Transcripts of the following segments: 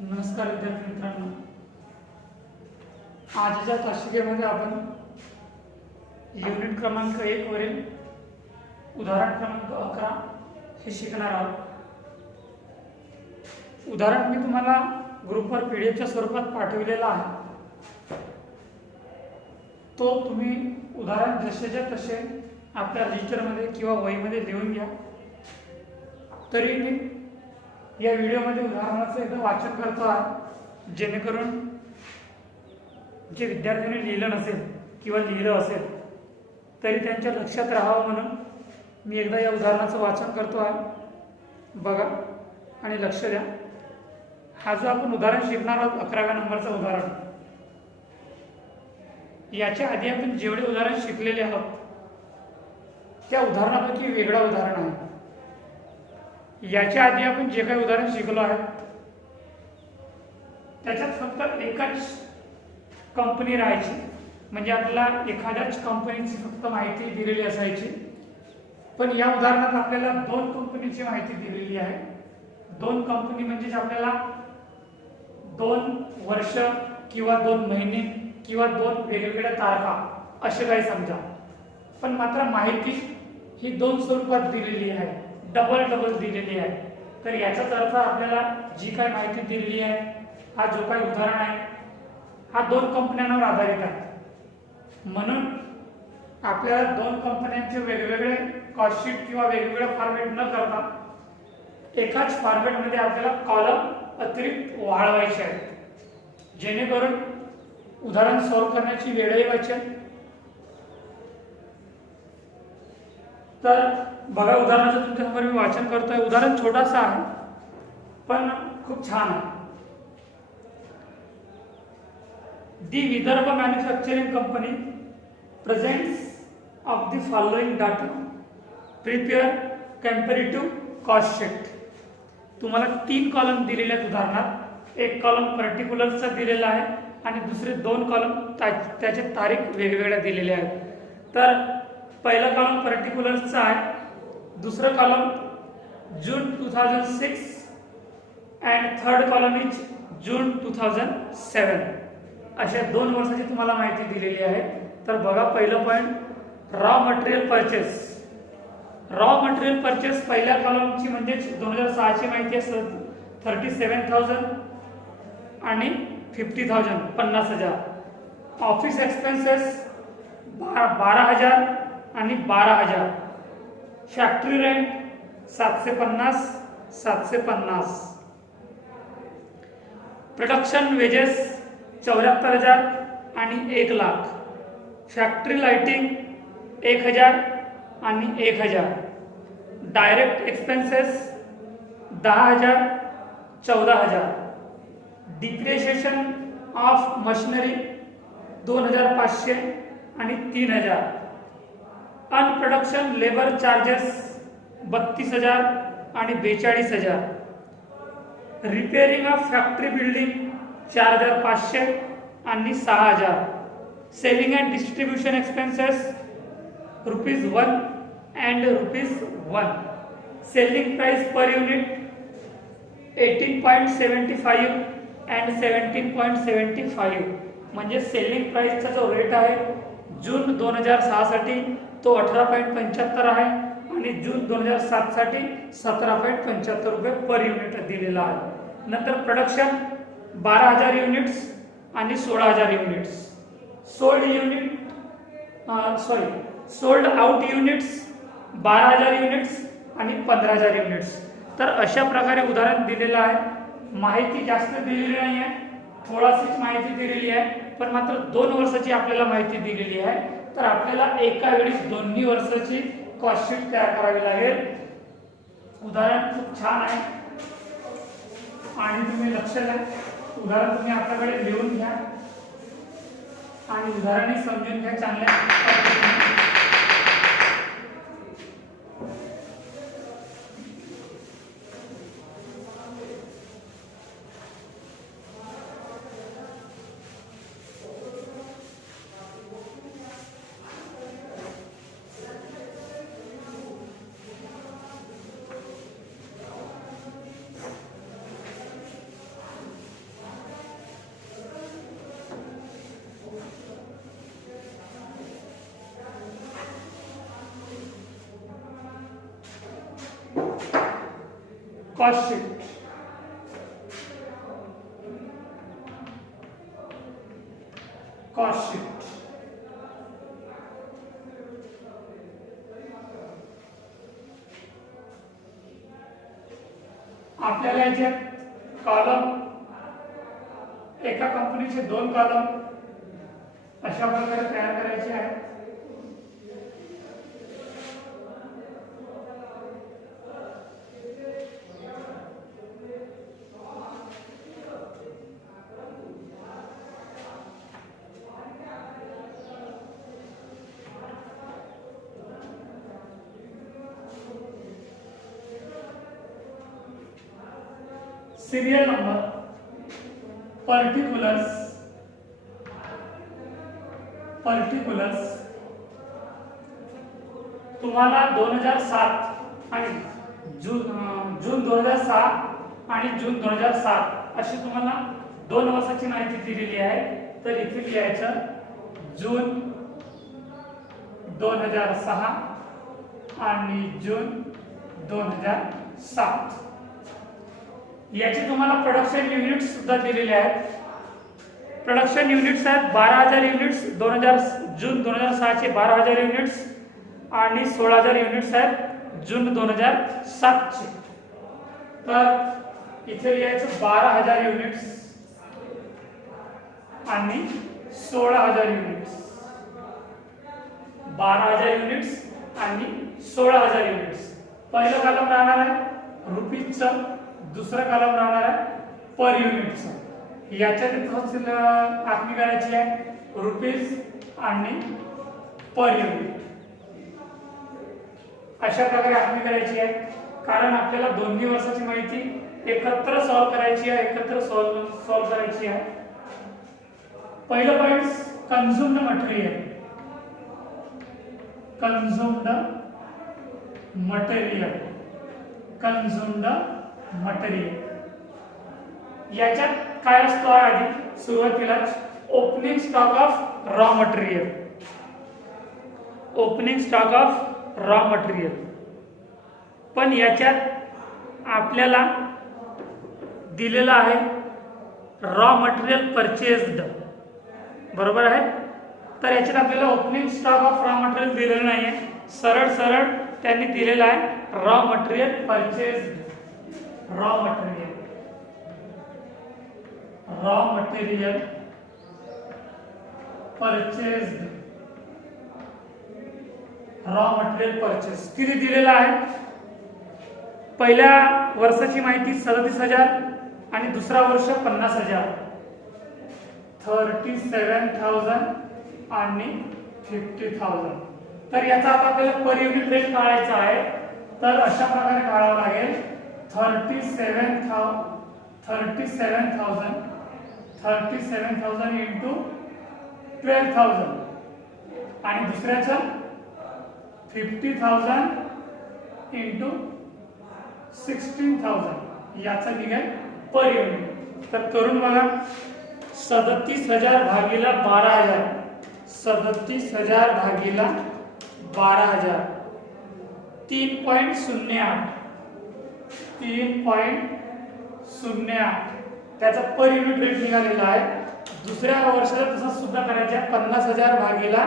नमस्कार विद्यार्थी मित्रांनो, आजच्या तासिकेमध्ये आपण युनिट क्रमांक 1 वरील उदाहरण क्रमांक 11 हे शिकणार आहोत. उदाहरण मी तुम्हाला ग्रुपवर पीडीएफच्या स्वरूपात पाठविलेला आहे. तो तुम्ही उदाहरण जसेच्या तसे आपल्या रजिस्टरमध्ये किंवा वहीमध्ये लिहून घ्या. तरी मी या व्हिडिओमध्ये उदाहरणाचं एकदा वाचन करतो आहे, जेणेकरून जे विद्यार्थ्यांनी लिहिलं नसेल किंवा लिहिलं असेल तरी त्यांच्या लक्षात राहावं म्हणून मी एकदा या उदाहरणाचं वाचन करतो आहे. बघा आणि लक्ष द्या. हा जो आपण उदाहरण शिकणार आहोत 11व्या नंबरचं उदाहरण, याच्या आधी आपण जेवढे उदाहरण शिकलेले आहोत त्या उदाहरणापैकी वेगळं उदाहरण आहे. याच्या आधी आपण जे काही उदाहरण शिकलो आहे त्याच्यात फक्त एकच कंपनी राहायची, म्हणजे आपल्याला एखाद्याच कंपनीची फक्त माहिती दिलेली असायची. पण या उदाहरणात आपल्याला 2 कंपनीची माहिती दिलेली आहे. 2 कंपनी म्हणजे आपल्याला 2 वर्ष किंवा 2 महिने किंवा 2 वेगवेगळ्या तारखा असे काही समजा. पण मात्र माहिती ही 2 स्वरूपात दिलेली आहे, डबल दिलेली आहे. तर याचाच अर्थ आपल्याला जी काय माहिती दिलेली आहे, हा जो काही उदाहरण आहे हा 2 कंपन्यांवर आधारित आहे. म्हणून आपल्याला 2 कंपन्यांचे वेगवेगळे कॉस्ट शीट किंवा वेगवेगळे फॉर्मॅट न करता एकाच फॉर्मॅटमध्ये आपल्याला कॉलम अतिरिक्त वाढवायचे आहेत, जेणेकरून उदाहरण सॉल्व्ह करण्याची वेळही वाचेल. तर बघा, उदाहरणाचं तुमच्यासमोर मी वाचन करतोय. उदाहरण छोटासा आहे पण खूप छान आहे. The Vidarbha manufacturing company presents of the following data. Prepare comparative cost sheet. तुम्हाला 3 कॉलम दिलेले आहेत उदाहरणात. एक कॉलम पर्टिक्युलरचा दिलेला आहे आणि दुसरे 2 कॉलम त्याचे तारीख वेगवेगळ्या दिलेल्या आहेत. तर पहिला कॉलम पर्टिक्युलर्सचा आहे, दुसरं column June 2006 and third column is जून 2007. अशा 2 वर्षाची तुम्हाला माहिती दिलेली आहे. तर बघा, पहिलं point, raw material purchase. Raw material purchase पहिल्या कॉलमची म्हणजे 2006 ची माहिती आहे 37,000 आणि 50,000 50,000. ऑफिस एक्सपेन्सेस 12,000 आणि 12,000. Factory rent 750. प्रोडक्शन वेजेस 74,000 आणि 1,00,000. फॅक्टरी लाइटिंग 1,000 आणि 1,000. Direct expenses 10,000 14,000. Depreciation of machinery 2,500 आणि 3,000. अनप्रोडक्शन लेबर चार्जेस 32,000 आणि 42,000. रिपेअरिंग ऑफ फॅक्टरी बिल्डिंग 4,500 आणि 6,000. Selling and distribution expenses ₹1 and ₹1. Selling price per unit 18.75 and 17.75. म्हणजे सेलिंग प्राइसचा जो रेट आहे जून 2006 साठी तो 18.75 आहे आणि जून 2007 साठी 17.75 रुपये पर युनिट दिलेला आहे. नंतर प्रोडक्शन 12,000 युनिट्स आणि 16,000 units. Sold out units 12,000 units आणि 15,000 युनिट्स. तर अशा प्रकारे उदाहरण दिलेलं आहे. माहिती जास्त दिलेली नाही आहे, थोडाशीच माहिती दिलेली आहे, पण मात्र 2 वर्षाची आपल्याला माहिती दिलेली आहे. तर आपल्याला एका वेळी दोन्ही वर्षाची कॉस्ट शीट तयार करावी लागेल. उदाहरण खूप छान आहे आणि तुम्ही लक्ष द्या. उदाहरण तुम्ही आपल्याकडे लिहून घ्या आणि उदाहरणे समजून घ्या चांगल्या पद्धतीने. कॉस्ट शीट, कॉस्ट शीट आपल्याला याच्यात कॉलम, एका कंपनीचे 2 कॉलम अशा प्रकारे तयार करायचे आहेत. सिरियल नंबर, पर्टिक्युलर्स तुम्हाला 2007 आणि जून 2006 आणि जून 2007 अशी तुम्हाला 2 वर्षाची माहिती दिलेली आहे. तर इथे लिहायचं जून 2006 आणि जून 2007. याचे तुम्हाला प्रोडक्शन युनिट्स सुद्धा दिलेले आहेत. प्रोडक्शन युनिट्स आहेत 12,000 युनिट्स, जून 2006 चे 12,000 युनिट्स आणि 16,000 युनिट्स आहेत जून 2007 चे. तर इथे लिहायचं 12,000 युनिट्स आणि 16,000 युनिट्स, 12,000 युनिट्स आणि 16,000 युनिट्स. पहिलं कॉलम राहणार आहे रुपीजचं, दुसरं कॉलम राहणार आहे पर युनिटचं. याच्यात आखणी करायची आहे रुपीज आणि पर युनिट, अशा प्रकारे आखणी करायची आहे. कारण आपल्याला दोन्ही वर्षाची माहिती एकत्र सॉल्व करायची आहे, एकत्र सॉल्व करायची आहे. पहिलं point consumed material, consumed material, consumed material. याच्यात काय असतो आधी सुरुवातीलाच opening stock of raw material, opening stock of raw material. पण याच्यात आपल्याला दिलेला आहे रॉ मटेरियल परचेस्ड, बरोबर आहे. तर याच्यात आपल्याला opening stock of raw material दिलेलं नाही आहे, सरळ सरळ त्यांनी दिलेलं आहे raw material purchased, raw material, raw material purchased, raw material purchase. किती दिलेला आहे? पहिल्या वर्षाची माहिती 37,000 आणि दुसरा वर्ष 50,000, 37,000 आणि 50,000. तर याचा आता आपल्याला पर युनिट रेट काढायचा आहे. तर अशा प्रकारे काढावं लागेल 37,000 इंटू 12,000 आणि दुसऱ्याचं 50,000 इंटू 16,000 याचं निघेल पर युनिट. तर करून बघा 37,000 भागीला 12,000, 37,000 भागीला 12,000 3.08, 3.08 त्याचा पर युनिट रेट निघालेला आहे. दुसऱ्या वर्षाला तसंच सुद्धा करायचं आहे 50,000 भागीला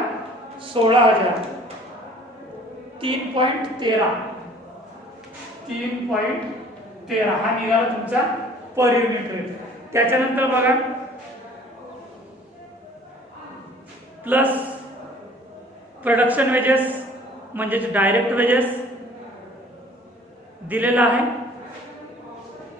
16,000 3.13, 3.13 हा निघाला तुमचा पर युनिट रेट. त्याच्यानंतर बघा प्लस प्रोडक्शन वेजेस म्हणजे डायरेक्ट वेजेस दिलेला आहे.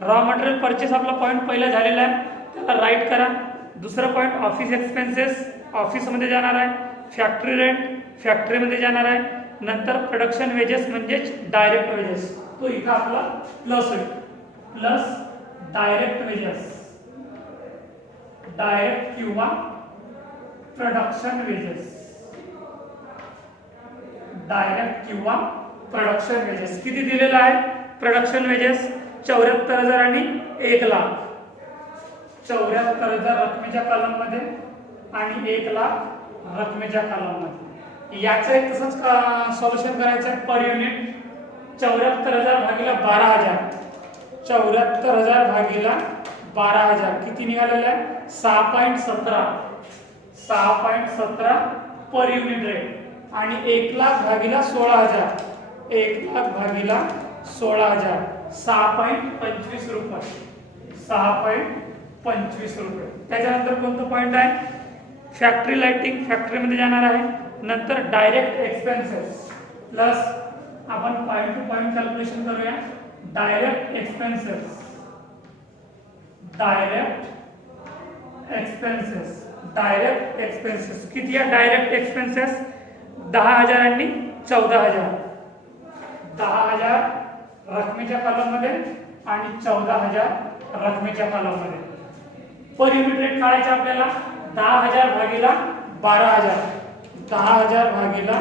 रॉ मटेरियल परचेस आपला पॉइंट पहिला झालेला आहे, त्याला राईट करा. दुसरा पॉइंट ऑफिस एक्सपेन्सेस, ऑफिसमध्ये जाणार आहे. फॅक्टरी रेंट, फॅक्टरीमध्ये जाणार आहे. नंतर प्रोडक्शन वेजेस म्हणजेच डायरेक्ट वेजेस, तो इथं आपला प्लस होईल. प्लस डायरेक्ट वेजेस, डायरेक्ट किंवा प्रोडक्शन वेजेस, डायरेक्ट किंवा प्रोडक्शन वेजेस. किती दिलेला आहे प्रोडक्शन वेजेस? 74,000 आणि 1,00,000. 74,000 रकमेच्या कॉलम मध्ये आणि 1,00,000 रकमेच्या कॉलम मध्ये. याचं एक तसंच सॉल्युशन करायचं आहे पर युनिट. 74,000 भागीला 12,000, 74,000 भागीला 12,000 किती निघालेला आहे? 6.17 पर युनिट रेट आणि 1,00,000 भागीला 16,000 1,00,000 भागीला 16,000 6.25 रुपये 6.25 रुपये. त्याच्यानंतर कोणतं पॉइंट आहे? फॅक्टरी लाइटिंग फॅक्टरीमध्ये जाणार आहे. नंतर डायरेक्ट एक्सपेन्सेस प्लस आपण पॉइंट टू पॉइंट कॅल्क्युलेशन करूया. डायरेक्ट एक्सपेन्सेस किती आहे? डायरेक्ट एक्सपेन्सेस 10,000 आणि 14,000 10,000 रकमेच्या कॉलम मध्ये आणि 14,000 रकमेच्या कॉलम मध्ये. पर युनिट रेट काढायचा आपल्याला. 10,000 भागीला 12,000 10,000 भागीला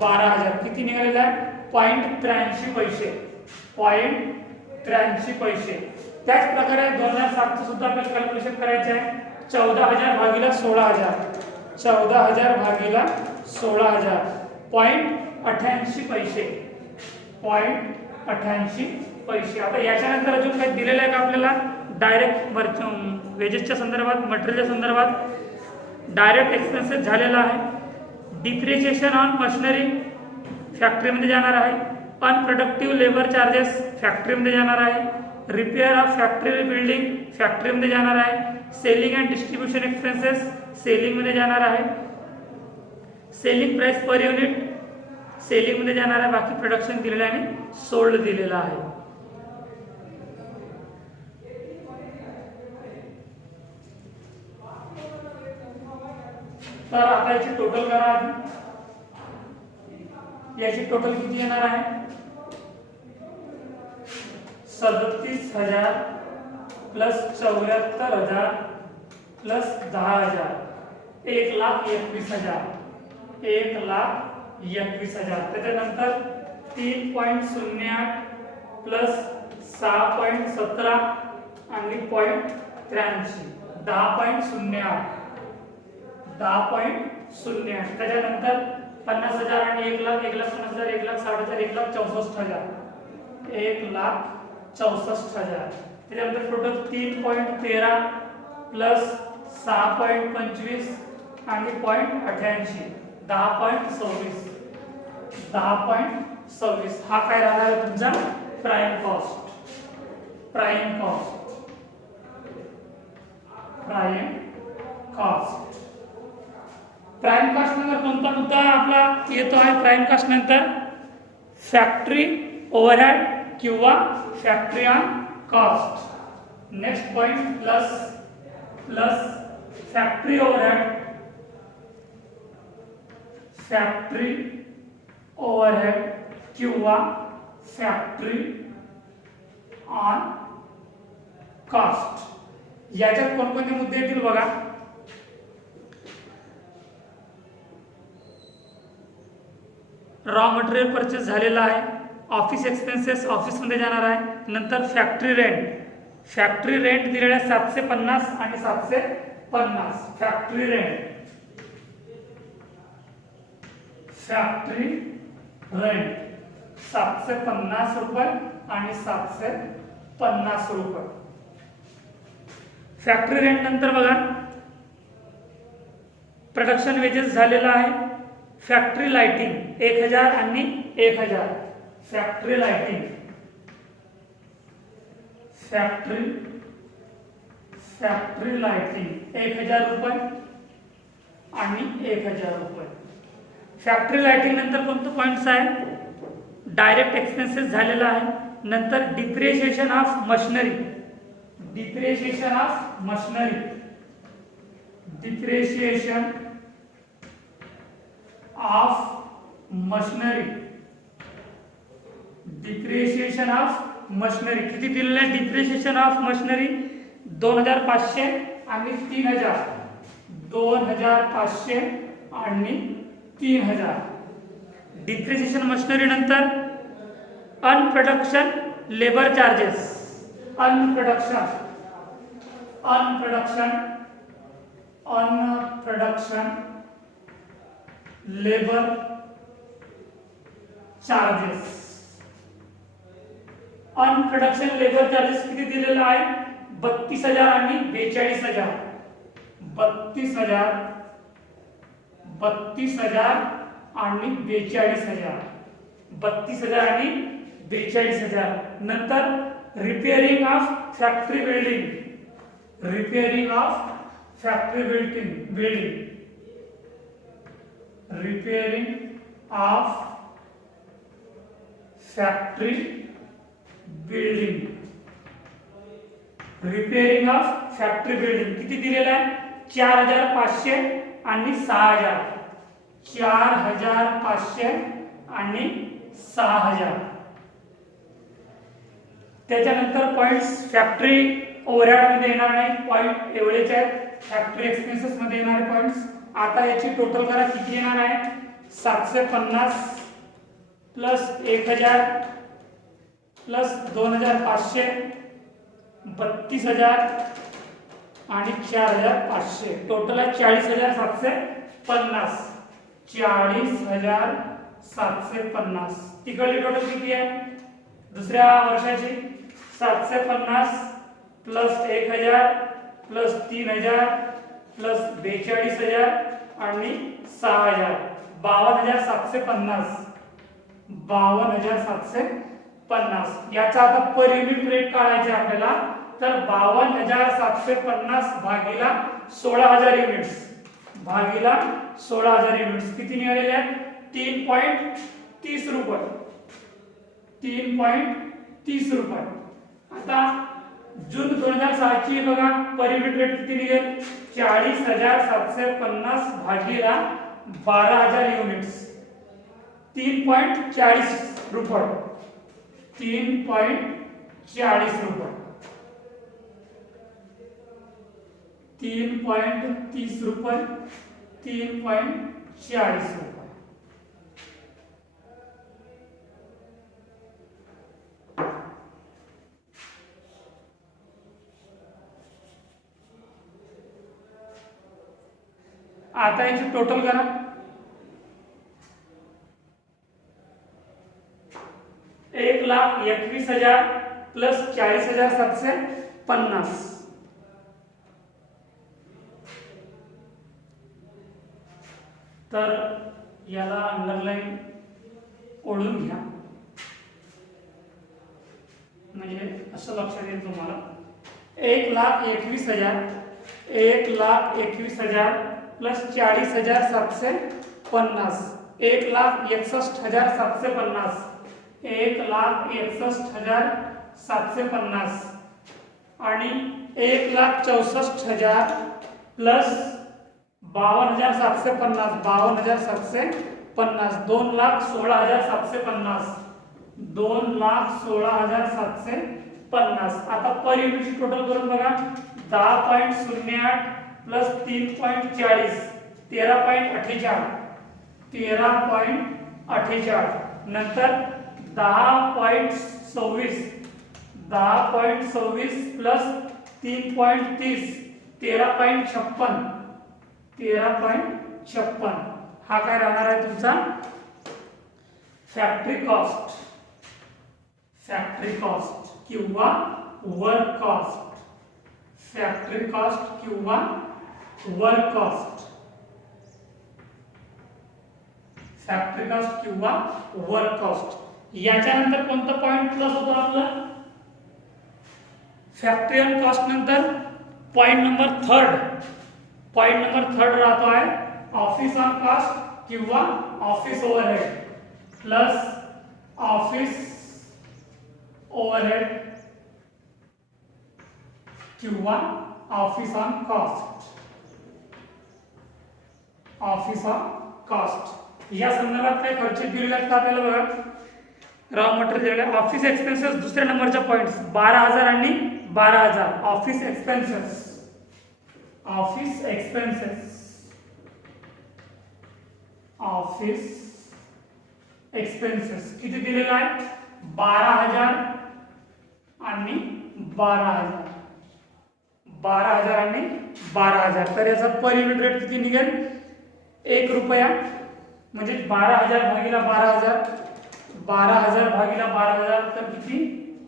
12,000 किती निघालेला आहे? 0.83 पैसे 0.83 पैसे. त्याच प्रकारे 2007 सुद्धा आपल्याला कॅल्क्युलेशन करायचे आहे. 14,000 भागीला 16,000 14,000 भागीला 16,000 0.88 पैसे 0.88 पैसे. आता याच्यानंतर अजून काही दिलेलं आहे का आपल्याला? डायरेक्ट वेजेसच्या संदर्भात मटेरियलच्या संदर्भात डायरेक्ट एक्सपेन्सेस झालेला आहे. डिप्रिशिएशन ऑन मशिनरी फॅक्टरीमध्ये जाणार आहे. अनप्रोडक्टिव्ह लेबर चार्जेस फॅक्टरीमध्ये जाणार आहे. रिपेअर ऑफ फॅक्टरी बिल्डिंग फॅक्टरीमध्ये जाणार आहे. सेलिंग अँड डिस्ट्रीब्युशन एक्सपेन्सेस सेलिंगमध्ये जाणार आहे. सेलिंग प्राइस पर युनिट सेलिंगमध्ये जाणार आहे. बाकी प्रोडक्शन दिलेलं आहे आणि सोल्ड दिलेलं आहे. तर आता याची टोटल करा आधी. याची टोटल किती येणार आहे? 37,000 प्लस 74,000 प्लस 10,000 1,21,000 1,21,000. त्याच्यानंतर 3.08 प्लस 6.17 आणि 0.83 10.08 त्याच्यानंतर 50,000 आणि 1,00,000 1,50,000 1,60,000 1,64,000 1,64,000. त्याच्यानंतर टोटल 3.13 प्लस 6.25 आणि 0.88 10.26 हा काय राहणार आहे तुमचा? प्राइम कॉस्ट नंतर कोणता मुद्दा आपला येतो आहे? प्राइम कॉस्ट नंतर फॅक्टरी ओव्हरहेड किंवा factory on cost. Next point plus factory overhead किंवा फॅक्टरी ऑन कॉस्ट. याच्यात कोणकोणते मुद्दे येतील बघा. रॉ मटेरियल परचेस झालेला आहे. ऑफिस एक्सपेन्सेस ऑफिसमध्ये जाणार आहे. नंतर फॅक्टरी रेंट दिलेला आहे 750 आणि 750. फॅक्टरी रेंट 750 रुपये आणि 750 रुपये. फॅक्टरी रेंट नंतर बघा प्रोडक्शन वेजेस झालेला आहे. फॅक्टरी लाइटिंग 1,000 आणि 1,000. फॅक्टरी लाइटिंग 1,000 रुपये आणि 1,000 रुपये. फॅक्टरी लाइटिंग नंतर कोणतं पॉइंट्स आहे? डायरेक्ट एक्सपेन्सेस झालेला आहे. नंतर डिप्रिशिएशन ऑफ मशिनरी किती दिलेलं आहे? डिप्रिशिएशन ऑफ मशिनरी 2,500 आणि 3,000 2,500 आणि 3,000. डिप्रिशिएशन मशिनरी नंतर unproductive labour charges unproductive labour charges unproductive labour charges किती दिलेला आहे 32,000 आणि 42,000. 32,000 आणि 42,000. 32,000 आणि 42,000. नंतर repairing of factory building. Repairing of factory building. Repairing of factory building. Repairing of factory building किती दिलेला आहे 4,500 आणि 6,000. 4,500 आणि 6,000. त्याच्यानंतर पॉइंट्स फॅक्टरी ओव्हरहेड मध्ये येणार नाही, पॉइंट एवढेच आहेत. फॅक्टरी एक्सपेन्सेस मध्ये येणारे पॉइंट्स. आता याची टोटल करा किती येणार आहे 750 प्लस 1,000 प्लस 2,500 32,000 आणि 4,500. टोटल आहे 40,750. 40,750. तिकडली टोटल किती आहे दुसऱ्या वर्षाची 750 प्लस 1,000 प्लस 3,000 प्लस 42,000 आणि 6,000. 52,750. 52,750. याचा आता पर युनिट रेट काढायचे आपल्याला. तर 52,750 भागीला 16,000 युनिट्स. भागीला 16,000 युनिट्स किती निघालेले आहेत 3.30 रुपये. 3.30 रुपये. आता जून 2006 ची बघा पर युनिट रेट किती निघेल 40,750 भागीला 12,000 युनिट्स. 3.40 रुपये. 3.40 रुपये. 3.30 रुपये. 3.40 रुपये. आता याची टोटल करा 1,21,000 प्लस 40,750. तर याला अंडरलाईन ओढून घ्या म्हणजे असं लक्षात येईल तुम्हाला 1,21,000 1,21,000 प्लस 40,750 1,61,750 1,61,750 आणि 1,64,000 प्लस 52,750 52,750 2,16,750 2,16,750. आता पर युनिटची टोटल करून बघा 10.08 प्लस 3.40 13.48 13.48 नंतर 10.26 प्लस 3.30 13.56 13.56. हा काय राहणार आहे तुमचा फॅक्टरी कॉस्ट किंवा वर्क कॉस्ट. फॅक्टरी कॉस्ट किंवा वर्क कॉस्ट. फॅक्टरी कॉस्ट किंवा वर्क कॉस्ट. याच्यानंतर कोणतं पॉइंट प्लस होतो आपला फॅक्टरी अँड कॉस्ट नंतर पॉइंट नंबर थर्ड राहतो आहे ऑफिस ऑन कॉस्ट किंवा office overhead plus office overhead किंवा office on cost. Office on cost या संदर्भात काही खर्च दिलेले आहेत का आपल्याला बघा रॉ मटेरियल ऑफिस एक्सपेन्सेस दुसऱ्या नंबरच्या पॉइंट्स 12,000 आणि 12,000. ऑफिस एक्सपेन्सेस किती दिलेला आहे 12,000 आणि 12,000. 12,000 आणि 12,000. तर याचा पर युनिट रेट किती निघेल 1 रुपया म्हणजे 12,000 भागीला 12,000 12,000 भागीला 12,000 तर किती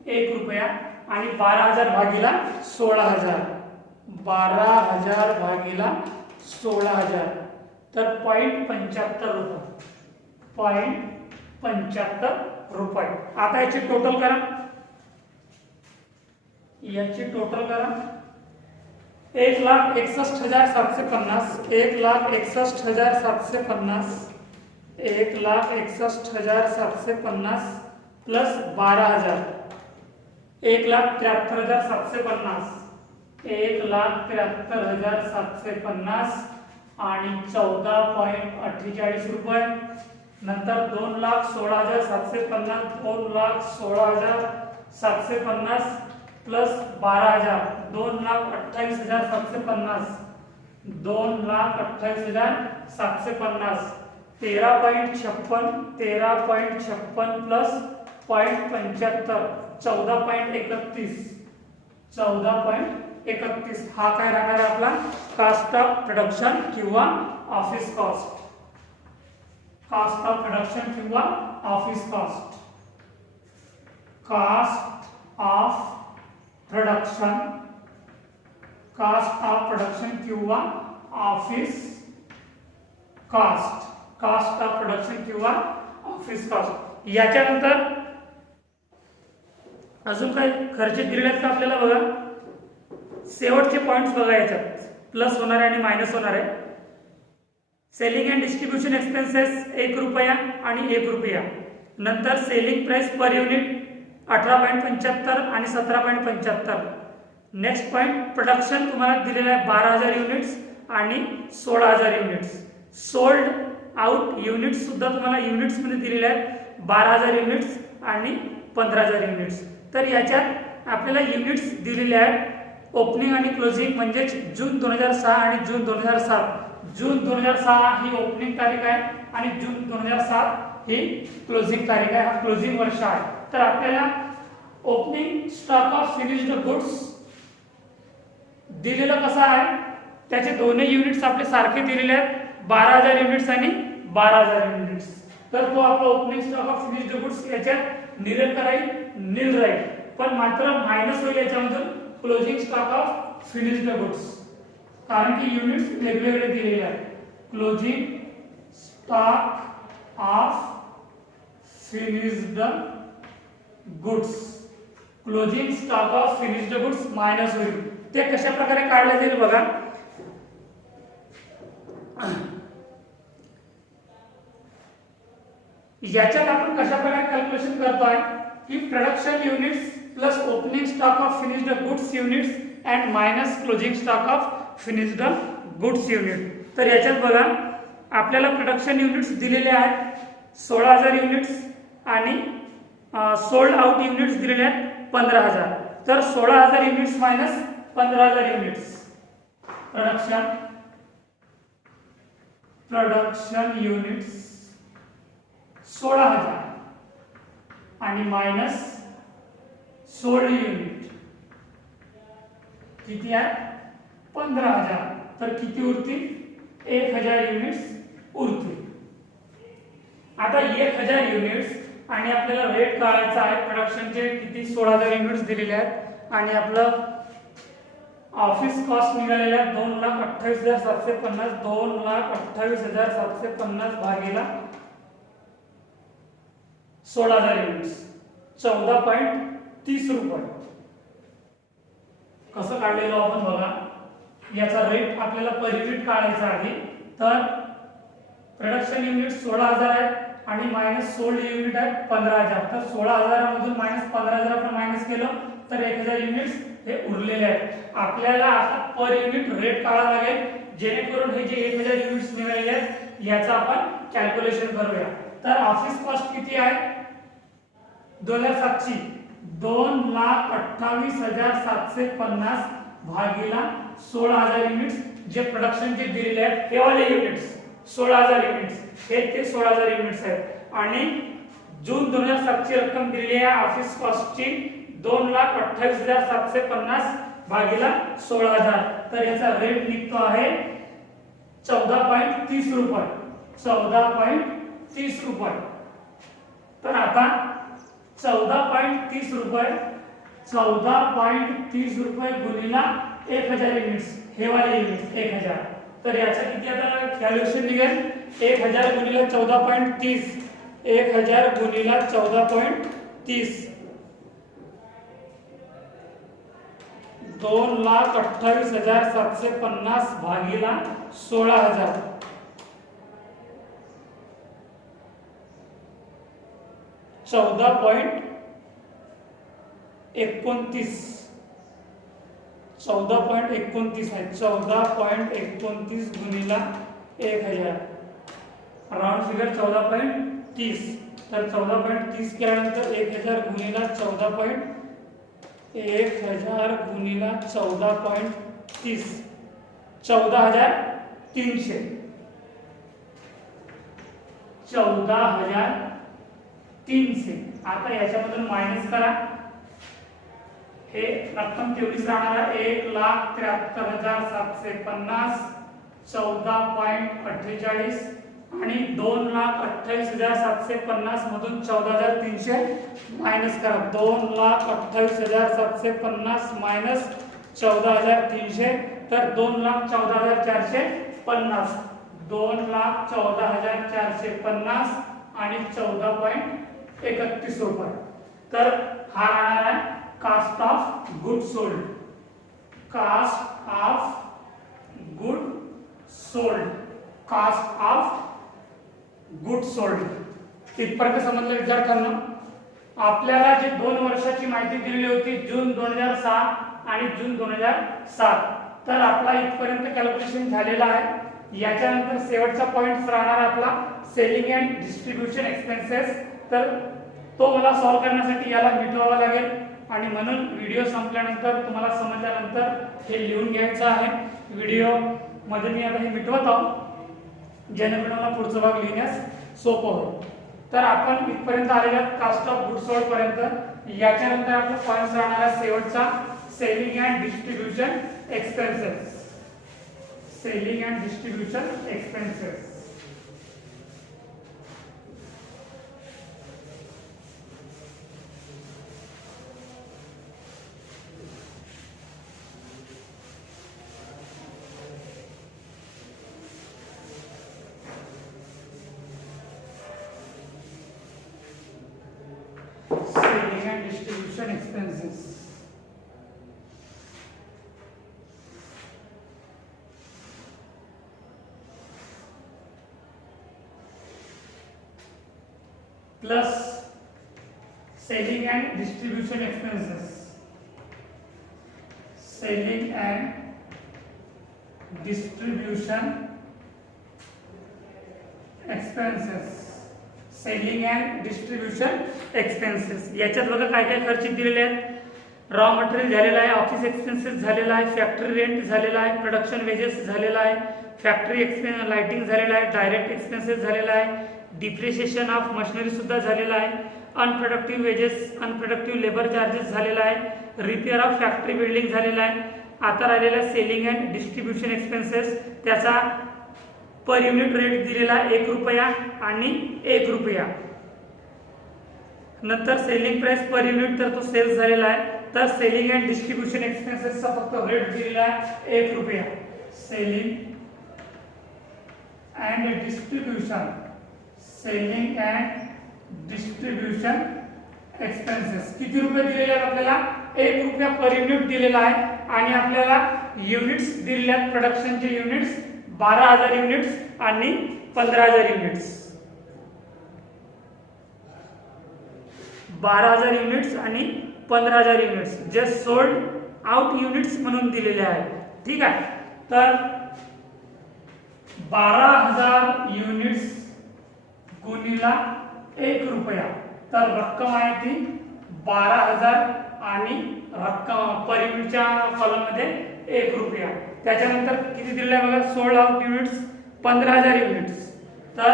₹1 आणि 12,000 भागीला 16,000, 12,000 भागीला 16,000 तर ₹0.75, ₹0.75. आता याची टोटल करा, याची टोटल करा. 1,61,750, 1,61,750, 1,61,750 प्लस 12,000, 1,73,750, 1,73,750 आणि ₹14.48. नंतर 2,16,750, 2,16,750 प्लस 12,000, 2,28,750, 2,28,750, 13.56 प्लस 0.75, 14.31. हा काय राहणार आहे आपला कास्ट ऑफ प्रोडक्शन किंवा office cost. Cost of production किंवा office cost. Cost of production, cost of production किंवा office cost. Cost of production किंवा ऑफिस कॉस्ट. याच्यानंतर अजून काही खर्च दिलेले आहेत का आपल्याला बघा. शेवटचे पॉइंट्स बघा, याच्यात प्लस होणार आहे आणि मायनस होणार आहे. सेलिंग अँड डिस्ट्रीब्युशन एक्सपेन्सेस ₹1 आणि ₹1. नंतर सेलिंग प्राइस पर युनिट 18.75 आणि 17.75. नेक्स्ट पॉइंट प्रोडक्शन तुम्हाला दिलेलं आहे 12,000 युनिट्स आणि 16,000 युनिट्स. सोल्ड आउट युनिट्स सुद्धा तुम्हाला युनिट्स मध्ये दिलेले आहेत 12,000 युनिट्स आणि 15,000 युनिट्स. तर याच्यात आपल्याला युनिट्स दिलेले आहेत ओपनिंग आणि क्लोजिंग, म्हणजे जून 2006 आणि जून 2007. जून 2006 ही ओपनिंग तारीख आहे आणि जून 2007 ही क्लोजिंग तारीख आहे. हा क्लोजिंग वर्ष आहे. तर आपल्याला opening stock of finished goods दिलेलं कसं आहे, त्याचे दोन्ही युनिट्स आपले सारखे दिलेले आहेत 12,000 युनिट्स आणि 12,000 युनिट्स. तर तो आपला opening stock of finished goods याच्यात निरंतर राहील, नील राहील, पण मात्र मायनस होईल याच्यामधून closing stock of finished goods, कारण की युनिट्स वेगवेगळे दिलेले आहेत. Closing stock of finished goods, closing stock of finished goods minus होईल. ते कशा प्रकारे काढले जाईल बघा. याच्यात आपण कशा प्रकारे कॅल्क्युलेशन करतोय की production units plus opening stock of finished goods units and minus closing stock of finished goods unit. तर याच्यात बघा आपल्याला प्रोडक्शन युनिट्स दिलेले आहेत 16,000 युनिट्स आणि सोल्ड आउट युनिट्स दिलेले आहेत 15,000. तर 16,000 units minus 15,000 units production units 16,000 आणि मायनस सोल्ड युनिट किती आहे 15,000. तर किती उरतील 1,000 युनिट्स उरतील. आता 1,000 युनिट्स आणि आपल्याला रेट काढायचा आहे. प्रोडक्शनचे किती 16,000 युनिट्स दिलेले आहेत आणि आपलं ऑफिस कॉस्ट निघालेले आहे 2,28,750, 2,28,750 भागीला 16,000 युनिट्स, ₹14.30. कसं काढलेलं आपण बघा. याचा रेट आपल्याला पर युनिट काढायचा आहे. तर प्रोडक्शन युनिट 16,000 आहे आणि मायनस सोल्ड युनिट आहे 15,000. तर 16,000 मधून मायनस 15,000 आपण मायनस केलं तर 1,000 युनिट्स हे उरलेले आहेत. आपल्याला आता पर युनिट रेट काढावा लागेल, जेणेकरून हे जे 1,000 युनिट्स निघालेले आहेत याचा आपण कॅल्क्युलेशन करूया. तर ऑफिस कॉस्ट किती आहे 2,700, 2,28,750 भागीला 16,000 युनिट्स जे प्रोडक्शनचे दिलेले आहेत हे वाले युनिट्स 16,000 युनिट्स हे ते 16,000 युनिट्स आहेत. आणि जून 2007 ची रक्कम दिलेली आहे ऑफिस कॉस्टची 2,28,750 भागीला 16,000. तर याचा रेट निघतो आहे ₹14.30, ₹14.30. तर आता ₹14.30 14.30 रुपये गुणिला 1000 युनिट्स, हे वाले युनिट्स 1000. तर याचा किती आता कॅल्क्युलेशन निघेल? 1000 गुणिला 14.30, 1000 गुणिला 14.30, 2,28,750 भागीला 16,000. 14.29 आहे. 14.29 गुणिला 1000, राउंड फिगर 14.30. तर 14.30 केल्यानंतर 1000 गुणिला 1000 गुणिला 14.30, 14,300. 14,300. आता याच्यामधून मायनस करा, हे रक्कम तेवढीच राहणार आहे. 1,73,750, 14.48 आणि 2,28,750 मधून 14,300 मायनस करा. 2,28,750 मायनस 14,300, तर 2,14,450, 2,14,450 आणि 14.31 रुपये. तर हा राहणार आहे cost of good sold. Cost of good sold, cost of good sold. इथपर्यंत समजलं विद्यार्थ्यांना? आपल्याला जी 2 वर्षाची माहिती दिलेली होती, जून 2006 आणि जून 2007, तर आपला इथपर्यंत कॅल्क्युलेशन झालेला आहे. याच्यानंतर शेवटचा पॉइंट राहणार आपला सेलिंग अँड डिस्ट्रीब्युशन एक्सपेन्सेस. तर तो मला सॉल्व्ह करण्यासाठी याला मिटवावा लागेल, आणि म्हणून व्हिडिओ संपल्यानंतर तुम्हाला समजल्यानंतर हे लिहून घ्यायचं आहे. व्हिडिओ मध्ये मी आता हे मिटवत आहोत जेणेकरून मला पुढचा भाग लिहिण्यास सोपं होईल. तर आपण इथपर्यंत आलेल्या कास्ट ऑफ गुड सोल्ड पर्यंत. याच्यानंतर आपला पॉइंट राहणार आहे शेवटचा selling and distribution expenses. Selling and distribution expenses. Selling and distribution expenses. Plus selling and distribution expenses. Selling and distribution expenses. Selling and distribution expenses. याच्यात बघा काय काय खर्च दिलेले आहेत. रॉ मटेरियल झालेला आहे, ऑफिस एक्सपेन्सेस झालेला आहे, फॅक्टरी रेंट झालेला आहे, प्रोडक्शन वेजेस झालेला आहे, फॅक्टरी एक्सपेन्स लाइटिंग झालेला आहे, डायरेक्ट एक्सपेन्सेस झालेला आहे, डिप्रिशिएशन ऑफ मशिनरी सुद्धा झालेला आहे, अनप्रोडक्टिव्ह वेजेस, अनप्रोडक्टिव्ह लेबर चार्जेस झालेला आहे, रिपेअर ऑफ फॅक्टरी बिल्डिंग झालेला आहे. आता राहिलेला सेलिंग अँड डिस्ट्रीब्युशन एक्सपेन्सेस, त्याचा पर युनिट रेट दिलेला 1 रुपया आणि 1 रुपया. नंतर सेलिंग प्राइस पर युनिट, तर तो सेल्स झालेला आहे. तर सेलिंग अँड डिस्ट्रीब्युशन एक्सपेन्सेसचा फक्त रेट दिलेला आहे 1 रुपया. Selling and distribution, selling and distribution expenses किती रुपये दिलेले आहेत आपल्याला? 1 रुपया पर युनिट दिलेला आहे. आणि आपल्याला युनिट्स दिलेले आहेत, प्रोडक्शनचे युनिट्स 12,000 युनिट्स आणि 15,000 युनिट्स. 12,000 युनिट्स आणि 15,000 युनिट्स जे सोल्ड आउट युनिट्स म्हणून दिलेले आहेत. ठीक आहे. तर 12,000 युनिट्स गुणिला 1 रुपया, तर रक्कम आहे ती 12,000 आणि रक्कम पर युनिटच्या कॉलम मध्ये 1 रुपया. त्याच्यानंतर किती दिलेलं आहे बघा, सोल्ड आउट युनिट्स 15,000 युनिट्स. तर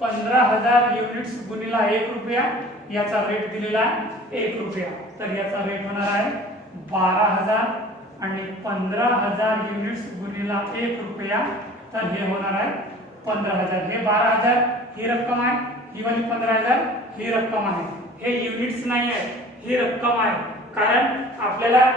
15,000 युनिट्स गुणिला 1 रुपया, याचा रेट दिलेला आहे 1 रुपया. तर याचा रेट होणार आहे 12,000 आणि 15,000 युनिट्स गुणिला 1 रुपया, तर हे होणार आहे 15,000. हे 12,000 ही रक्कम आहे, ही वाली 15,000 ही रक्कम आहे. हे युनिट्स नाही आहे, ही रक्कम आहे. कारण आपल्याला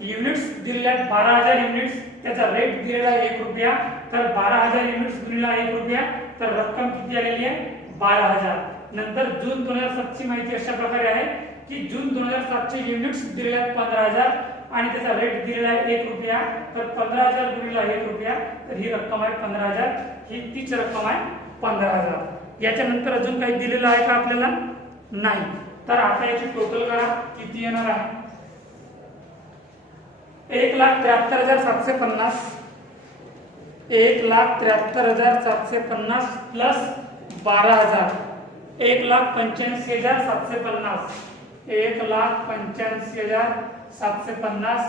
युनिट्स दिलेले आहेत 12,000 युनिट्स, त्याचा रेट दिलेला आहे 1 रुपया, तर 12,000 युनिट्स गुणिले 1 रुपया, तर रक्कम किती आलेली आहे 12,000. नंतर जून 2007 ची माहिती अशा प्रकारे आहे की जून 2007 चे युनिट्स दिलेले आहेत 15,000 आणि त्याचा रेट दिलेला आहे 1 रुपया, तर 15,000 गुणिले 1 रुपया, तर ही रक्कम आहे 15,000. ही तीच रक्कम आहे 15,000. याच्यानंतर अजून काही दिलेलं आहे का आपल्याला? नाही. तर आता याची टोटल करा, किती येणार आहे? 1,73,750, 1,73,750 प्लस 12,000, 1,85,750, 1,85,750,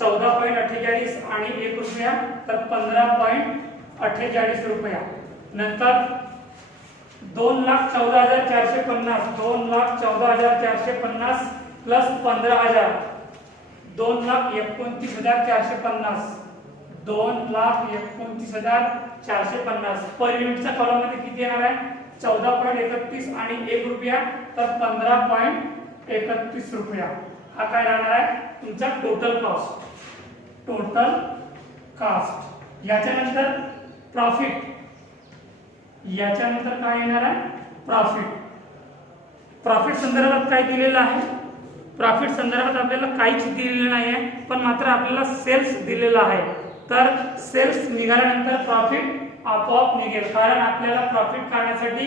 14.48 आणि 1 रुपया, तर 15.48 रुपया. नंतर 2,14,450, 2,14,450 प्लस 15,000, 2,29,450, 2,29,450. पर युनिटच्या कॉलम मध्ये किती येणार आहे? 14.31 आणि 1 रुपया, तर 15.31 रुपया. हा काय राहणार आहे तुमचा टोटल कॉस्ट. Total cost. याच्यानंतर प्रॉफिट. याच्यानंतर काय येणार आहे? प्रॉफिट. प्रॉफिट संदर्भात काय दिलेलं आहे? प्रॉफिट संदर्भात आपल्याला काहीच दिलेलं नाही आहे, पण मात्र आपल्याला सेल्स दिलेला आहे. तर सेल्स निघाल्यानंतर प्रॉफिट आपोआप निघेल, कारण आपल्याला प्रॉफिट काढण्यासाठी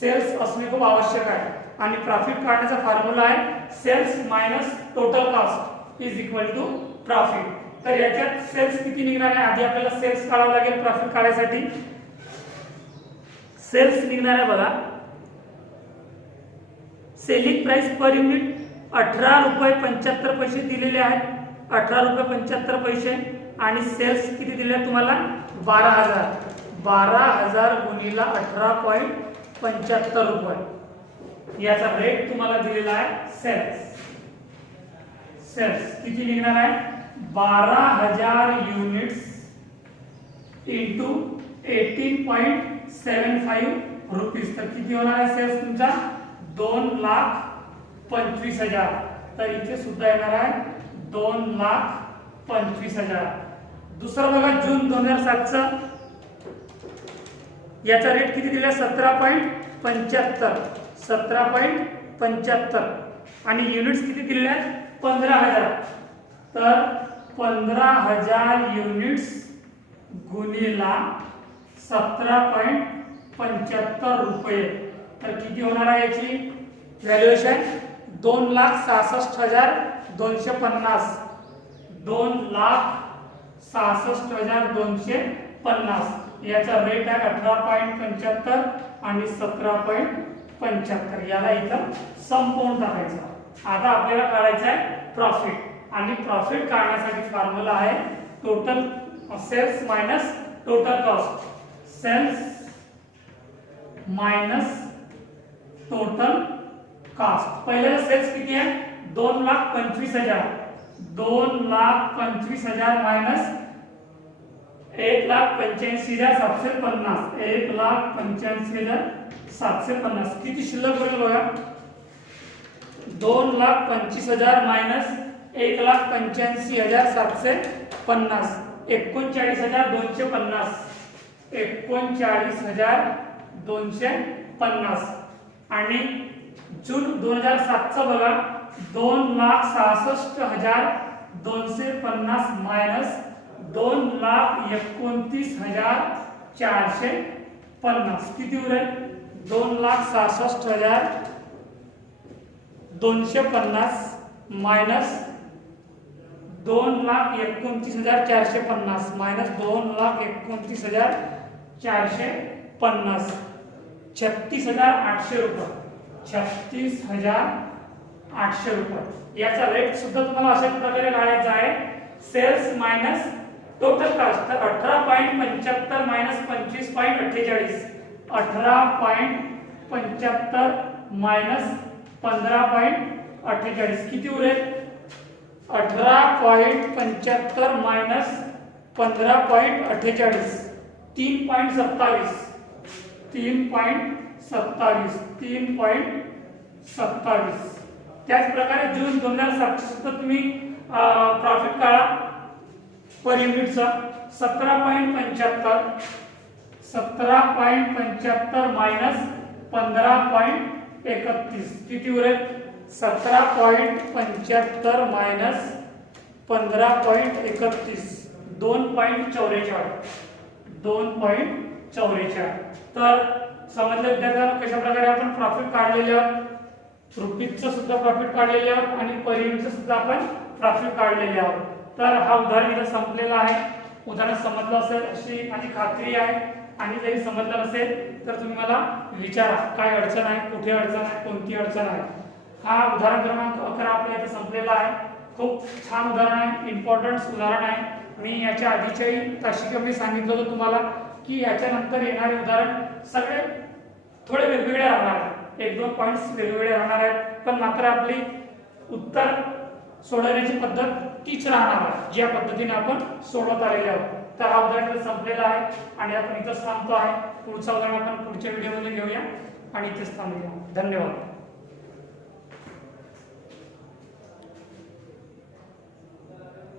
सेल्स असणे खूप आवश्यक आहे. आणि प्रॉफिट काढण्याचा फॉर्म्युला आहे sales minus total cost is equal to profit. तर याच्यात सेल्स किती निघणार आहे? आधी आपल्याला सेल्स काढावं लागेल प्रॉफिट काढण्यासाठी. सेल्स निघणार आहे बघा, सेलिंग प्राइस पर युनिट 18.75 दिलेले आहेत, 18.75 आणि सेल्स किती दिले तुम्हाला? 12,000. 12,000 गुणिले 18.75 रुपये. याचा रेट तुम्हाला दिलेला आहे सेल्स. सेल्स किती निघणार आहे? 12,000 युनिट्स इंटू 18.75 रुपीज. तर किती होणार आहे सेल्स तुमचा? 2,25,000. तर इथे सुद्धा येणार आहे 2,25,000. दुसरं बघा जून 2007चा, याचा रेट किती दिला? 17.75. 17.75 आणि युनिट्स किती दिलेले आहेत? 15,000. तर 15,000 युनिट्स गुणिला 17.75 रुपये. तर किती होणार आहे याची व्हॅल्युएशन? 2,66,250. 2,66,250. याचा रेट आहे 18.75 आणि 17.75. याला इथं संपूर्ण टाकायचं. आता आपल्याला काढायचं आहे प्रॉफिट, आणि प्रॉफिट काढण्यासाठी फॉर्म्युला आहे total sales minus total cost. Sales minus total cost. पहिल्याला सेल्स किती आहे? 2,25,000. 2,25,000 मायनस 1,85,750. 1,85,750 किती शिल्लक होईल बघा? 2,25,000 मायनस 1,85,750. 39,250. 39,250. आणि जून 2007चा बघा 2,66,250 मायनस 2,29,450. किती उरेल? 2,66,250 मायनस 2,29,450 मायनस 2,29,450. 36,800 रुपये. 36,800 रुपये. याचा रेट सुद्धा तुम्हाला अशाच प्रकारे काढायचा आहे. Sales minus total cost. तर 18.75 मायनस 25.48. 18.75 मायनस 15.48 किती उरेल? 18.75 मायनस 15.48 3.27. 3.27. 3.27. त्याच प्रकारे जून 2007 सुद्धा तुम्ही प्रॉफिट काढा पर युनिटचा 17.75 मायनस 15.31 किती उरेल 17.75 मायनस 15.31 2.44 तर समजलं विद्यार्थ्यांनो कशा प्रकारे आपण प्रॉफिट काढलेले आहोत रुपीजचं सुद्धा प्रॉफिट काढलेले आहोत आणि पर युनिटचं सुद्धा आपण प्रॉफिट काढलेले आहोत। तर हा उदाहरण इथं संपलेला आहे। उदाहरण समजलं असेल अशी माझी खात्री आहे आणि जरी समजलं नसेल तर तुम्ही मला विचारा काय अडचण आहे कुठे अडचण आहे कोणती अडचण आहे। हा उदाहरण क्रमांक 11 आपल्या इथं संपलेला आहे। खूप छान उदाहरण आहे इम्पॉर्टंट उदाहरण आहे। मी याच्या आधीच्याही तासिकेमध्ये सांगितलं होतं तुम्हाला की याच्यानंतर येणारे उदाहरण सगळे थोडे वेगवेगळे राहणार आहेत 1-2 पॉइंट्स वेगवेगळे राहणार आहेत पण मात्र आपली उत्तर सोडवण्याची पद्धत तीच राहणार आहे ज्या पद्धतीने आपण सोडवत आलेले आहोत। तर हा उदाहरण संपलेला आहे आणि आपण इथंच थांबतो आहे। पुढचा उदाहरण आपण पुढच्या व्हिडिओमध्ये घेऊया आणि इथेच थांबूया। धन्यवाद।